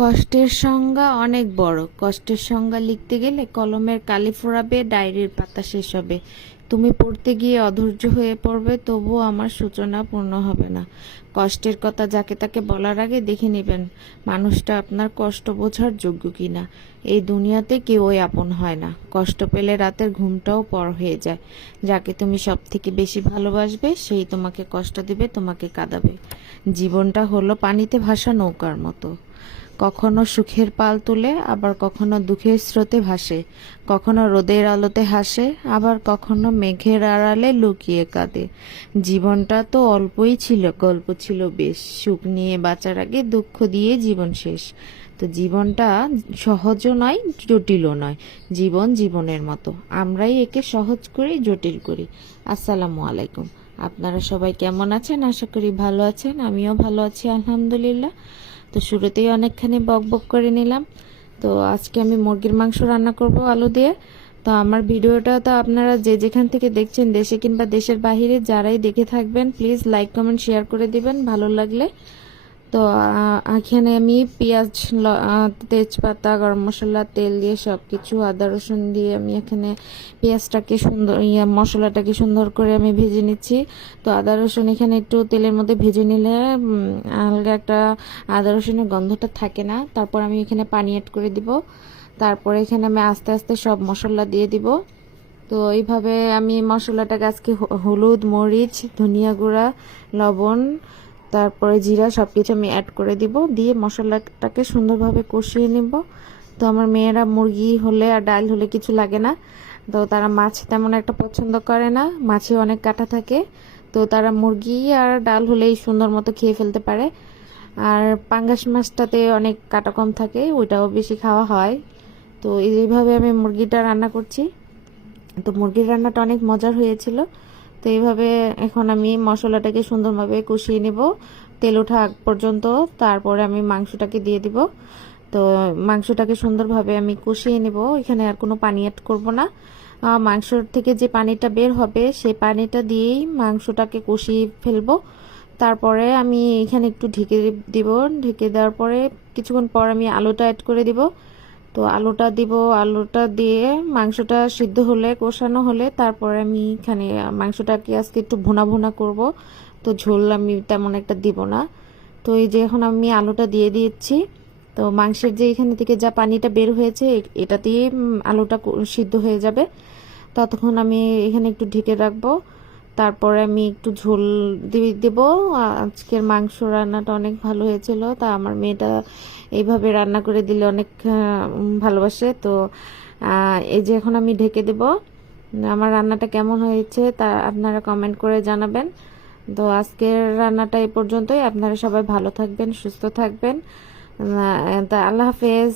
কষ্টের সংজ্ঞা অনেক বড়। কষ্টের সংজ্ঞা লিখতে গেলে কলমের কালি ফোরাবে, ডায়েরির পাতা শেষ হবে। তুমি পড়তে গিয়ে অধৈর্য হয়ে পড়বে, তবুও আমার সূচনা পূর্ণ হবে না। কষ্টের কথা যাকে তাকে বলার আগে দেখে নেবেন মানুষটা আপনার কষ্ট বোঝার যোগ্য কিনা। এই দুনিয়াতে কেউই আপন হয় না। কষ্ট পেলে রাতের ঘুমটাও পর হয়ে যায়। যাকে তুমি সব থেকে বেশি ভালোবাসবে সেই তোমাকে কষ্ট দেবে, তোমাকে কাঁদাবে। জীবনটা হলো পানিতে ভাসা নৌকার মতো। কখনো সুখের পাল তুলে, আবার কখনো দুঃখের স্রোতে ভাসে। কখনো রোদের আলোতে হাসে, আবার কখনো মেঘের আড়ালে লুকিয়ে কাঁদে। জীবনটা তো অল্পই ছিল, গল্প ছিল বেশ। সুখ নিয়ে বাঁচার আগে দুঃখ দিয়ে জীবন শেষ। তো জীবনটা সহজও নয়, জটিলও নয়। জীবন জীবনের মতো, আমরাই একে সহজ করি, জটিল করি। আসসালামু আলাইকুম। আপনারা সবাই কেমন আছেন? আশা করি ভালো আছেন। আমিও ভালো আছি, আলহামদুলিল্লাহ। তো শুরুতেই অনেকখানি বক বক করে নিলাম। তো আজকে আমি মুরগির মাংস রান্না করব আলু দিয়ে। তো আমার ভিডিওটা তো আপনারা যে যেখান থেকে দেখছেন, দেশে কিংবা দেশের বাহিরে যারাই দেখে থাকবেন, প্লিজ লাইক কমেন্ট শেয়ার করে দিবেন ভালো লাগলে। তো এখানে আমি পেঁয়াজ, তেজপাতা, গরম মশলা, তেল দিয়ে সব কিছু, আদা রসুন দিয়ে আমি এখানে পেঁয়াজটাকে সুন্দর মশলাটাকে সুন্দর করে আমি ভেজে নিচ্ছি। তো আদা রসুন এখানে একটু তেলের মধ্যে ভেজে নিলে হালকা একটা আদা রসুনের গন্ধটা থাকে না। তারপর আমি এখানে পানি অ্যাড করে দিব। তারপরে এখানে আমি আস্তে আস্তে সব মশলা দিয়ে দিব। তো এইভাবে আমি মশলাটাকে আজকে হলুদ, মরিচ, ধনিয়া গুঁড়া, লবণ, তারপরে জিরা সব কিছু আমি অ্যাড করে দিব। দিয়ে মশলাটাকে সুন্দরভাবে কষিয়ে নিব। তো আমার মেয়েরা মুরগি হলে আর ডাল হলে কিছু লাগে না। তো তারা মাছ তেমন একটা পছন্দ করে না, মাছে অনেক কাঁটা থাকে। তো তারা মুরগি আর ডাল হলেই সুন্দর মতো খেয়ে ফেলতে পারে। আর পাঙ্গাস মাছটাতে অনেক কাঁটা কম থাকে, ওইটাও বেশি খাওয়া হয়। তো এইভাবে আমি মুরগিটা রান্না করছি। তো মুরগির রান্নাটা অনেক মজার হয়েছিল। তো এইভাবে এখন আমি মশলাটাকে সুন্দরভাবে কষিয়ে নেব তেল ওঠা আগ পর্যন্ত। তারপরে আমি মাংসটাকে দিয়ে দিব। তো মাংসটাকে সুন্দরভাবে আমি কষিয়ে নেব, এখানে আর কোনো পানি অ্যাড করব না। মাংসর থেকে যে পানিটা বের হবে সেই পানিটা দিয়েই মাংসটাকে কষিয়ে ফেলবো। তারপরে আমি এখানে একটু ঢেকে দিব। ঢেকে দেওয়ার পরে কিছুক্ষণ পর আমি আলুটা অ্যাড করে দিব। তো আলুটা দিব, আলুটা দিয়ে মাংসটা সিদ্ধ হলে, কষানো হলে তারপরে আমি এখানে মাংসটাকে আজকে একটু ভুনা ভুনা করব। তো ঝোল আমি তেমন একটা দিব না। তো এই যে এখন আমি আলুটা দিয়ে দিচ্ছি। তো মাংসের যে এখানে থেকে যা পানিটা বের হয়েছে এটা দিয়ে আলুটা সিদ্ধ হয়ে যাবে। ততক্ষণ আমি এখানে একটু ঢেকে রাখবো। তারপরে আমি একটু ঝোল দিয়ে দেবো। আজকের মাংস রান্নাটা অনেক ভালো হয়েছিল। তা আমার মেয়েটা এইভাবে রান্না করে দিলে অনেক ভালোবাসে। তো এই যে এখন আমি ঢেকে দেব। আমার রান্নাটা কেমন হয়েছে তা আপনারা কমেন্ট করে জানাবেন। তো আজকের রান্নাটা এই পর্যন্তই। আপনারা সবাই ভালো থাকবেন, সুস্থ থাকবেন। তা আল্লাহ হাফেজ।